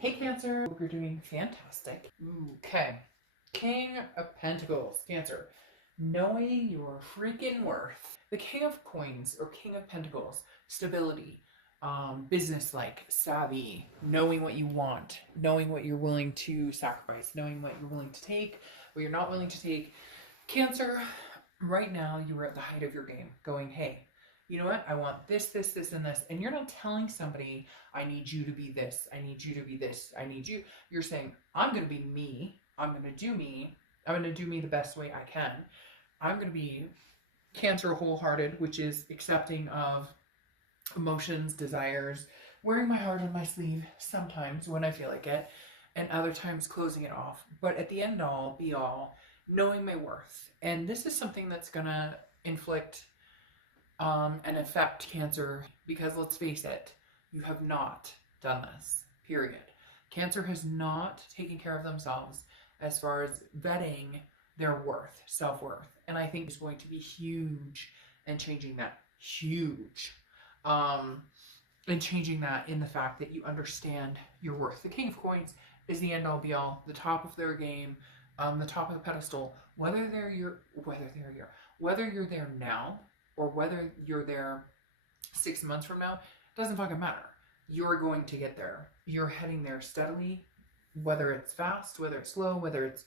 Hey Cancer, hope you're doing fantastic. Okay, King of Pentacles, Cancer. Knowing your freaking worth. The King of Coins or King of Pentacles, stability, business-like, savvy, knowing what you want, knowing what you're willing to sacrifice, knowing what you're willing to take, what you're not willing to take. Cancer, right now you are at the height of your game, going, hey, you know what? I want this, this, this, and this. And you're not telling somebody, I need you to be this. I need you to be this. I need you. You're saying, I'm going to be me. I'm going to do me. I'm going to do me the best way I can. I'm going to be Cancer wholehearted, which is accepting of emotions, desires, wearing my heart on my sleeve sometimes when I feel like it, and other times closing it off. But at the end all, be all, knowing my worth. And this is something that's going to inflict and affect Cancer, because let's face it, you have not done this, period. Cancer has not taken care of themselves as far as vetting their worth, self-worth. And I think it's going to be huge in changing that, huge. And changing that in the fact that you understand your worth. The King of Coins is the end all be all, the top of their game, the top of the pedestal, whether you're there now, or whether you're there 6 months from now, doesn't fucking matter. You're going to get there. You're heading there steadily, whether it's fast, whether it's slow, whether it's,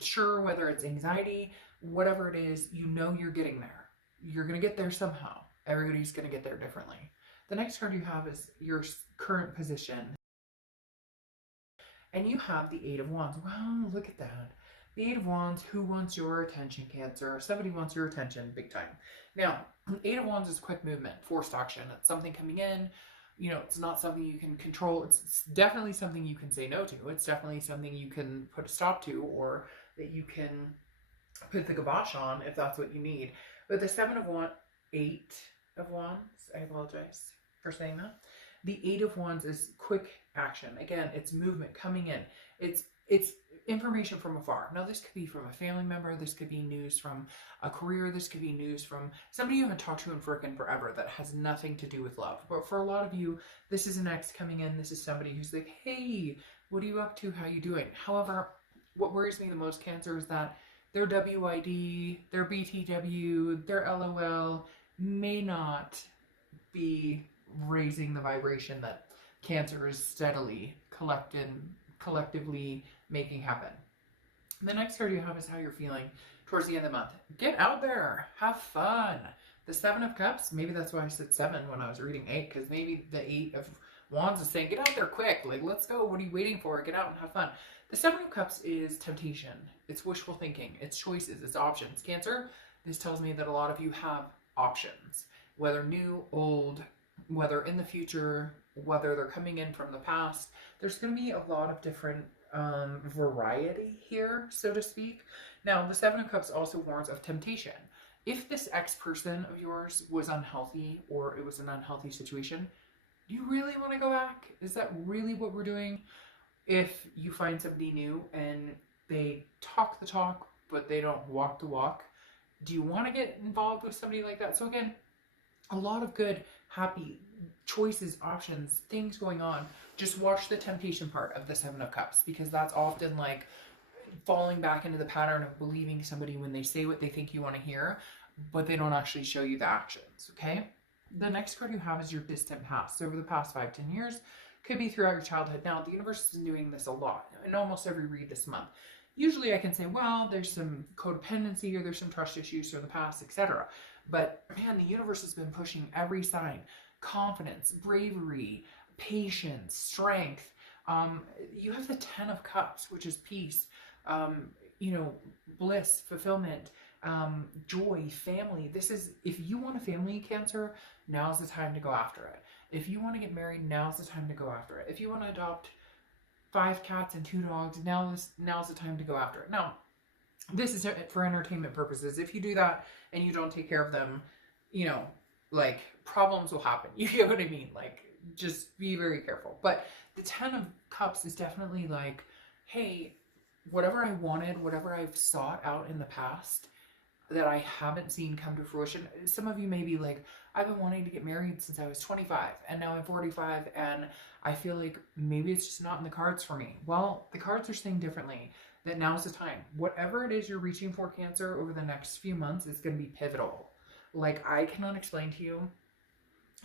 sure, whether it's anxiety, whatever it is, you're getting there. You're going to get there somehow. Everybody's going to get there differently. The next card you have is your current position. And you have the Eight of Wands. Wow, look at that. The Eight of Wands, who wants your attention, Cancer? Somebody wants your attention, big time. Now, Eight of Wands is quick movement, forced action. It's something coming in. It's not something you can control. It's definitely something you can say no to. It's definitely something you can put a stop to, or that you can put the kibosh on if that's what you need. But the Eight of Wands, I apologize for saying that. The Eight of Wands is quick action. Again, it's movement coming in. It's information from afar. Now, this could be from a family member. This could be news from a career. This could be news from somebody you haven't talked to in frickin' forever that has nothing to do with love. But for a lot of you, this is an ex coming in. This is somebody who's like, hey, what are you up to? How you doing? However, what worries me the most, Cancer, is that their WID, their BTW, their LOL may not be raising the vibration that Cancer is steadily collectively making happen. The next card you have is how you're feeling towards the end of the month. Get out there, have fun. The Seven of Cups, maybe that's why I said 7 when I was reading 8, because maybe the Eight of Wands is saying, get out there quick, like, let's go, what are you waiting for? Get out and have fun. The Seven of Cups is temptation, it's wishful thinking, it's choices, it's options. Cancer, this tells me that a lot of you have options, whether new, old, whether in the future, whether they're coming in from the past. There's going to be a lot of different variety here, so to speak. Now, the Seven of Cups also warns of temptation. If this ex-person of yours was unhealthy, or it was an unhealthy situation, do you really want to go back? Is that really what we're doing? If you find somebody new and they talk the talk, but they don't walk the walk, do you want to get involved with somebody like that? So again, a lot of good, happy choices, options, things going on. Just watch the temptation part of the Seven of Cups, because that's often like falling back into the pattern of believing somebody when they say what they think you want to hear, but they don't actually show you the actions, okay? The next card you have is your distant past. Over the past 5-10 years, could be throughout your childhood. Now, the universe is doing this a lot in almost every read this month. Usually I can say, well, there's some codependency, or there's some trust issues from the past, etc. But man, the universe has been pushing every sign. Confidence, bravery, patience, strength. You have the Ten of Cups, which is peace, bliss, fulfillment, joy, family. This is, if you want a family, Cancer, now's the time to go after it. If you want to get married, now's the time to go after it. If you want to adopt 5 cats and 2 dogs, now's the time to go after it. Now, this is for entertainment purposes. If you do that and you don't take care of them, like, problems will happen. You get what I mean? Like, just be very careful. But the Ten of Cups is definitely like, hey, whatever I wanted, whatever I've sought out in the past, that I haven't seen come to fruition. Some of you may be like, I've been wanting to get married since I was 25 and now I'm 45 and I feel like maybe it's just not in the cards for me. Well, the cards are saying differently, that now's the time. Whatever it is you're reaching for, Cancer, over the next few months is going to be pivotal. Like, I cannot explain to you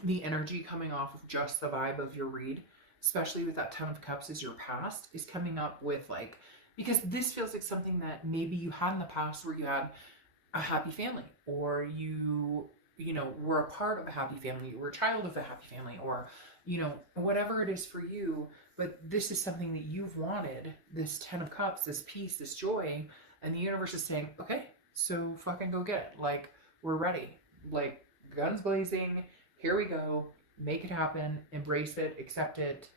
the energy coming off of just the vibe of your read, especially with that 10 of Cups as your past, is coming up with like, because this feels like something that maybe you had in the past where you had a happy family, or you know, were a part of a happy family, you were a child of a happy family, or, you know, whatever it is for you. But this is something that you've wanted, this 10 of Cups, this peace, this joy, and the universe is saying, okay, so fucking go get it. Like, we're ready. Like, guns blazing, here we go, make it happen, embrace it, accept it,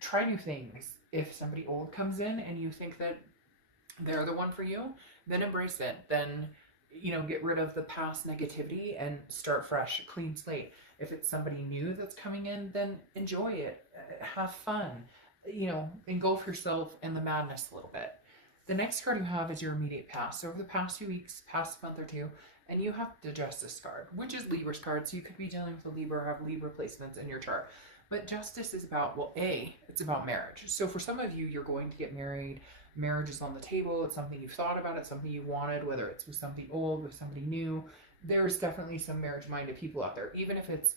try new things. If somebody old comes in and you think that they're the one for you, then embrace it. Then, you know, get rid of the past negativity and start fresh, clean slate. If it's somebody new that's coming in, then enjoy it, have fun, you know, engulf yourself in the madness a little bit. The next card you have is your immediate past. So over the past few weeks, past month or two, and you have the Justice card, which is Libra's card. So you could be dealing with a Libra or have Libra placements in your chart. But Justice is about, well, it's about marriage. So for some of you, you're going to get married. Marriage is on the table. It's something you've thought about. It's something you wanted, whether it's with somebody old, with somebody new. There's definitely some marriage-minded people out there, even if it's,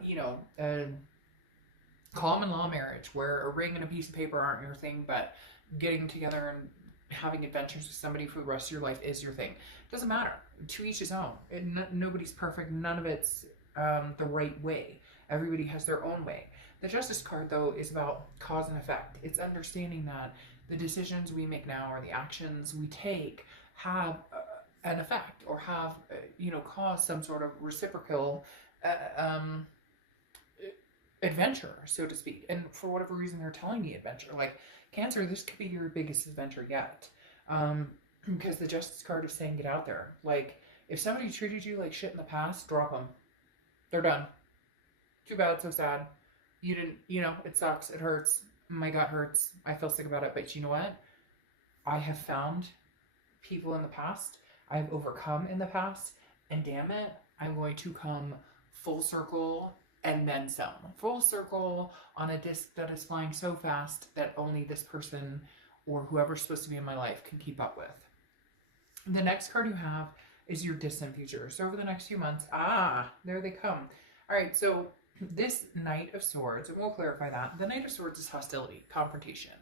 you know, a common law marriage where a ring and a piece of paper aren't your thing, but getting together and having adventures with somebody for the rest of your life is your thing. Doesn't matter. To each his own. Nobody's perfect. None of it's the right way. Everybody has their own way. The Justice card, though, is about cause and effect. It's understanding that the decisions we make now or the actions we take have an effect, or have, you know, cause some sort of reciprocal adventure, so to speak. And for whatever reason, they're telling me adventure. Like, Cancer, this could be your biggest adventure yet. Because the Justice card is saying get out there. Like, if somebody treated you like shit in the past, drop them. They're done. Too bad, so sad. You didn't, you know, it sucks, it hurts. My gut hurts. I feel sick about it. But you know what? I have found people in the past. I've overcome in the past. And damn it, I'm going to come full circle and then some. Full circle on a disc that is flying so fast that only this person or whoever's supposed to be in my life can keep up with. The next card you have is your distant future. So over the next few months, there they come. All right, so this Knight of Swords, and we'll clarify that. The Knight of Swords is hostility, confrontation.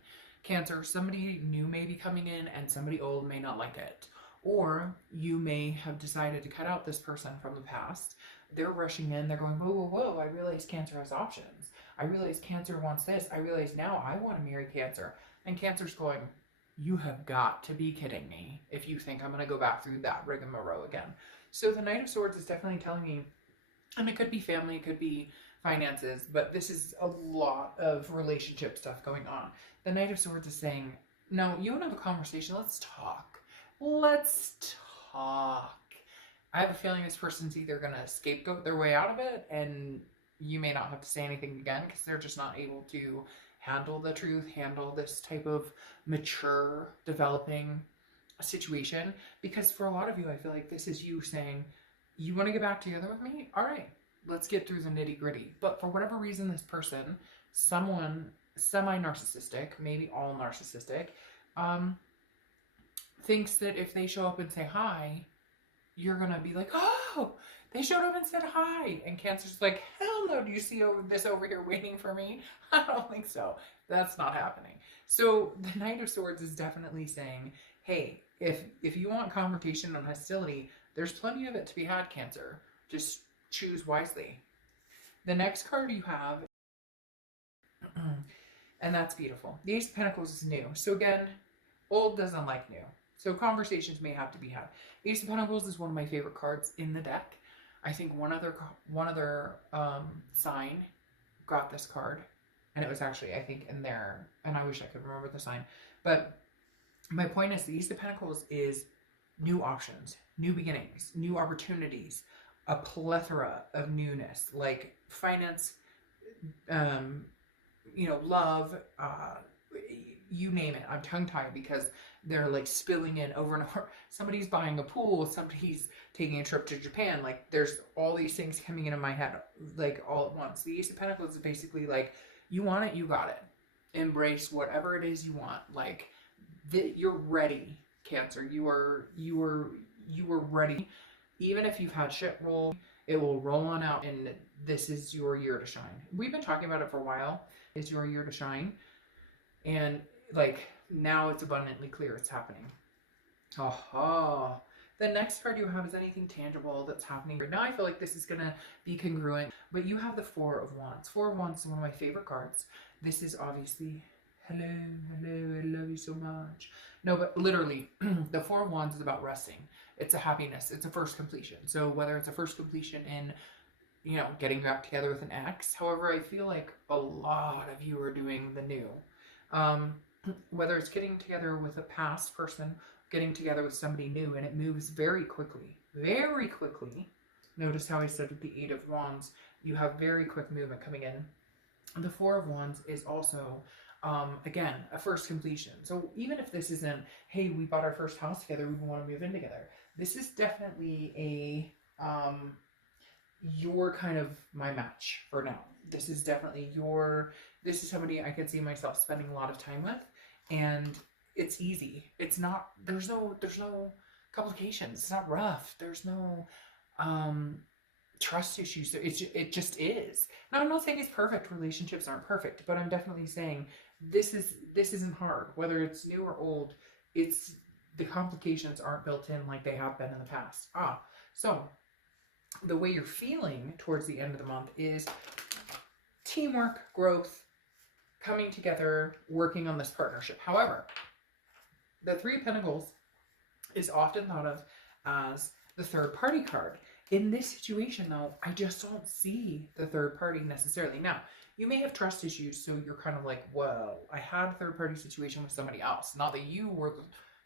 Cancer, somebody new may be coming in and somebody old may not like it. Or you may have decided to cut out this person from the past. They're rushing in, they're going, whoa, whoa, whoa, I realize Cancer has options. I realize Cancer wants this. I realize now I want to marry Cancer. And Cancer's going, you have got to be kidding me if you think I'm going to go back through that rigmarole again. So the Knight of Swords is definitely telling me, and it could be family, it could be finances, but this is a lot of relationship stuff going on. The Knight of Swords is saying, no, you want to have a conversation, let's talk. Let's talk. I have a feeling this person's either going to scapegoat their way out of it, and you may not have to say anything again because they're just not able to handle the truth, handle this type of mature, developing situation. Because for a lot of you, I feel like this is you saying, you want to get back together with me? All right, let's get through the nitty gritty. But for whatever reason, this person, someone semi-narcissistic, maybe all narcissistic, thinks that if they show up and say hi, you're going to be like, oh, they showed up and said hi. And Cancer's like, hell no, do you see this over here waiting for me? I don't think so. That's not happening. So the Knight of Swords is definitely saying, hey, if you want confrontation and hostility, there's plenty of it to be had, Cancer. Just choose wisely. The next card you have, and that's beautiful. The Ace of Pentacles is new. So again, old doesn't like new. So conversations may have to be had. Ace of Pentacles is one of my favorite cards in the deck. I think one other sign got this card. And it was actually, I think, in there. And I wish I could remember the sign. But my point is, the Ace of Pentacles is new options, new beginnings, new opportunities, a plethora of newness, like finance, you know, love, you name it. I'm tongue-tied because they're like spilling in over and over. Somebody's buying a pool, somebody's taking a trip to Japan. Like there's all these things coming into my head like all at once. The Ace of Pentacles is basically like, you want it, you got it. Embrace whatever it is you want. Like you're ready, Cancer. You are ready. Even if you've had shit roll, it will roll on out, and this is your year to shine. We've been talking about it for a while. It's your year to shine. And like now it's abundantly clear it's happening. Aha. The next card you have is anything tangible that's happening right now. I feel like this is going to be congruent, but you have the Four of Wands. Four of Wands is one of my favorite cards. This is obviously, hello, I love you so much. No, but literally, the Four of Wands is about resting. It's a happiness. It's a first completion. So whether it's a first completion in, you know, getting back together with an ex. However, I feel like a lot of you are doing the new. Whether it's getting together with a past person, getting together with somebody new, and it moves very quickly. Very quickly. Notice how I said with the Eight of Wands, you have very quick movement coming in. The Four of Wands is also, again, a first completion. So even if this isn't, hey, we bought our first house together, we want to move in together. This is definitely a, you're kind of my match for now. This is definitely this is somebody I could see myself spending a lot of time with, and it's easy. It's not, there's no complications. It's not rough. There's no, trust issues. It just is. Now, I'm not saying it's perfect. Relationships aren't perfect, but I'm definitely saying this isn't hard. Whether it's new or old, the complications aren't built in like they have been in the past. So the way you're feeling towards the end of the month is teamwork, growth, coming together, working on this partnership. However, the Three of Pentacles is often thought of as the third party card. In this situation, though, I just don't see the third party necessarily. Now, you may have trust issues, so you're kind of like, well, I had a third party situation with somebody else. Not that you were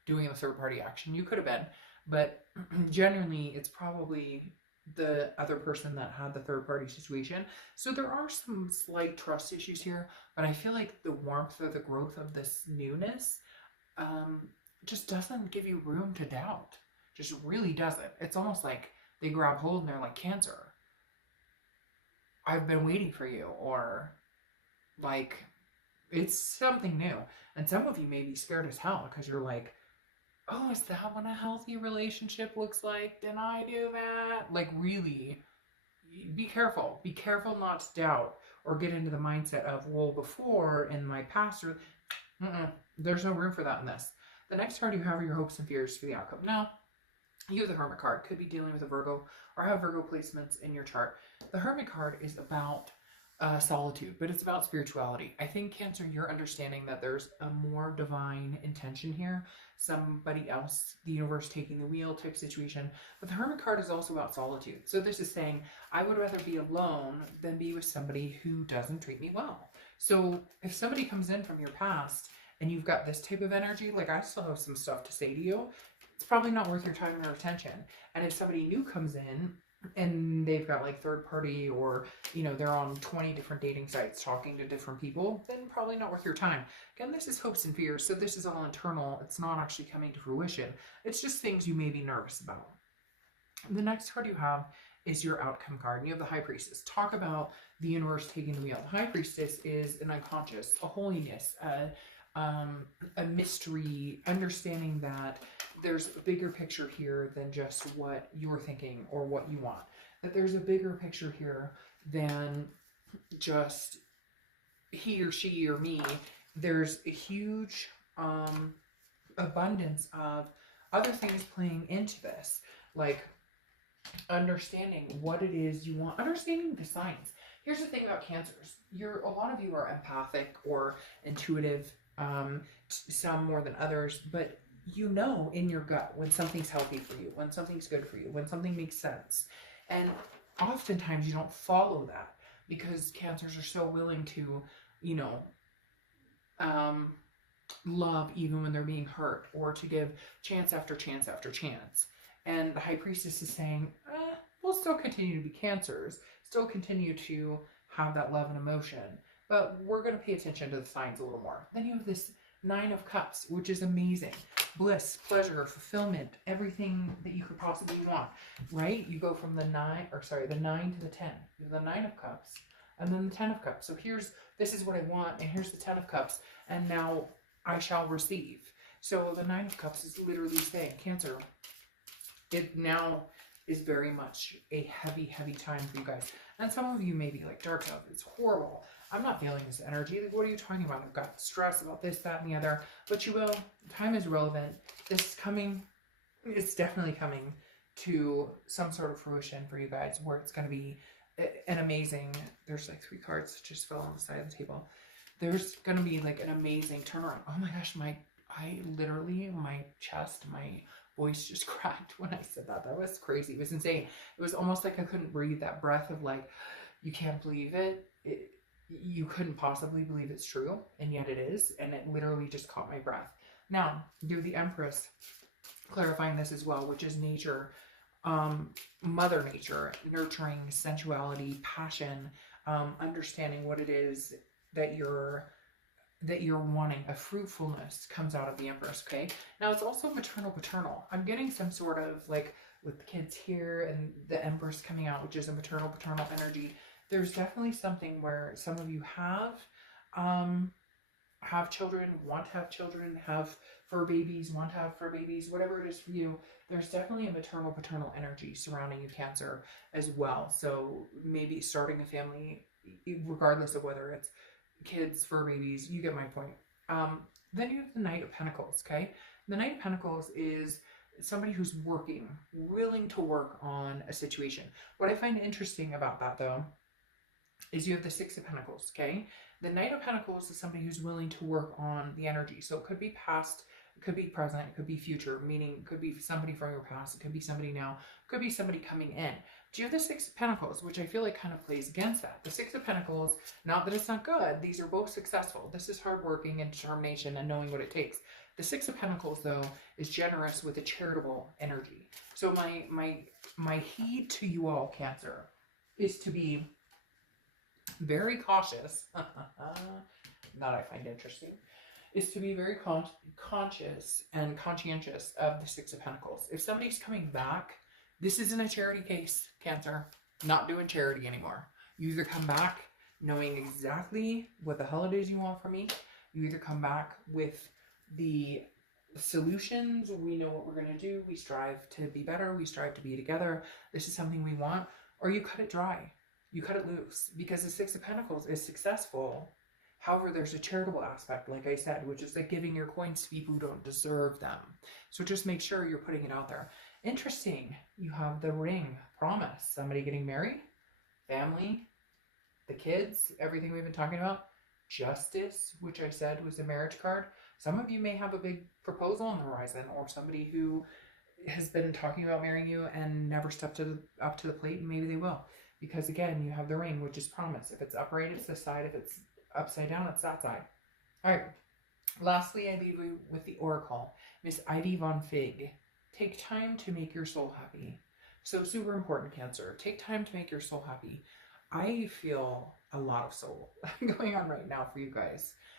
doing the third party action. You could have been. But genuinely, it's probably the other person that had the third party situation. So there are some slight trust issues here. But I feel like the warmth or the growth of this newness just doesn't give you room to doubt. Just really doesn't. It's almost like they grab hold and they're like, Cancer, I've been waiting for you, or like it's something new. And some of you may be scared as hell because you're like, oh, is that what a healthy relationship looks like? Did I do that? Like, really, be careful. Be careful not to doubt or get into the mindset of, well, before in my past, there's no room for that in this. The next card you have are your hopes and fears for the outcome. Now, you have the Hermit card. Could be dealing with a Virgo or have Virgo placements in your chart. The Hermit card is about solitude, but it's about spirituality. I think, Cancer, you're understanding that there's a more divine intention here. Somebody else, the universe taking the wheel type situation. But the Hermit card is also about solitude. So this is saying, I would rather be alone than be with somebody who doesn't treat me well. So if somebody comes in from your past and you've got this type of energy, like I still have some stuff to say to you, it's probably not worth your time or attention. And if somebody new comes in and they've got like third party, or, you know, they're on 20 different dating sites talking to different people, then probably not worth your time. Again, this is hopes and fears. So this is all internal. It's not actually coming to fruition. It's just things you may be nervous about. The next card you have is your outcome card. And you have the High Priestess. Talk about the universe taking the wheel. The High Priestess is an unconscious, a holiness, a mystery, understanding that there's a bigger picture here than just what you're thinking or what you want. That there's a bigger picture here than just he or she or me. There's a huge abundance of other things playing into this, like understanding what it is you want, understanding the signs. Here's the thing about Cancers. A lot of you are empathic or intuitive, some more than others, but you know in your gut when something's healthy for you, when something's good for you, when something makes sense. And oftentimes you don't follow that because Cancers are so willing to, you know, love even when they're being hurt, or to give chance after chance after chance. And the High Priestess is saying, we'll still continue to be Cancers, still continue to have that love and emotion, but we're going to pay attention to the signs a little more. Then you have this Nine of Cups, which is amazing. Bliss, pleasure, fulfillment, everything that you could possibly want, right? You go from the 9 to the 10. You have the 9 of Cups and then the 10 of Cups. So this is what I want, and here's the 10 of Cups, and now I shall receive. So the 9 of Cups is literally saying, Cancer, it now is very much a heavy, heavy time for you guys. And some of you may be like, Dark Love, it's horrible. I'm not feeling this energy. Like, what are you talking about? I've got stress about this, that, and the other. But you will. Time is relevant. This is coming. It's definitely coming to some sort of fruition for you guys, where it's going to be an amazing, there's like 3 cards that just fell on the side of the table. There's going to be like an amazing turnaround. Oh my gosh, my chest, my voice just cracked when I said that. That was crazy. It was insane. It was almost like I couldn't breathe. That breath of like, you can't believe it. You couldn't possibly believe it's true, and yet it is, and it literally just caught my breath. Now, do the Empress, clarifying this as well, which is nature, Mother Nature, nurturing, sensuality, passion, understanding what it is that you're wanting. A fruitfulness comes out of the Empress, okay? Now, it's also maternal, paternal. I'm getting some sort of, like, with the kids here and the Empress coming out, which is a maternal, paternal energy. There's definitely something where some of you have children, want to have children, have fur babies, want to have fur babies, whatever it is for you. There's definitely a maternal, paternal energy surrounding you, Cancer, as well. So maybe starting a family, regardless of whether it's kids, fur babies, you get my point. Then you have the Knight of Pentacles, okay? The Knight of Pentacles is somebody who's working, willing to work on a situation. What I find interesting about that, though, is you have the 6 of Pentacles, okay? The Knight of Pentacles is somebody who's willing to work on the energy. So it could be past, it could be present, it could be future, meaning it could be somebody from your past, it could be somebody now, it could be somebody coming in. But you have the 6 of Pentacles, which I feel like kind of plays against that. The 6 of Pentacles, not that it's not good, these are both successful. This is hardworking and determination and knowing what it takes. The 6 of Pentacles, though, is generous with a charitable energy. So my heed to you all, Cancer, is to be very cautious, that I find interesting, is to be very conscious and conscientious of the 6 of Pentacles. If somebody's coming back, this isn't a charity case, Cancer. Not doing charity anymore. You either come back knowing exactly what the hell it is you want from me. You either come back with the solutions. We know what we're going to do. We strive to be better. We strive to be together. This is something we want. Or you cut it dry. You cut it loose, because the 6 of Pentacles is successful. However, there's a charitable aspect, like I said, which is like giving your coins to people who don't deserve them. So just make sure you're putting it out there. Interesting. You have the Ring, promise, somebody getting married, family, the kids, everything we've been talking about. Justice, which I said was a marriage card. Some of you may have a big proposal on the horizon, or somebody who has been talking about marrying you and never stepped up to the plate, and maybe they will. Because again, you have the Ring, which is promise. If it's upright, it's this side. If it's upside down, it's that side. All right. Lastly, I leave you with the Oracle, Miss Ivy Von Fig. Take time to make your soul happy. So super important, Cancer. Take time to make your soul happy. I feel a lot of soul going on right now for you guys.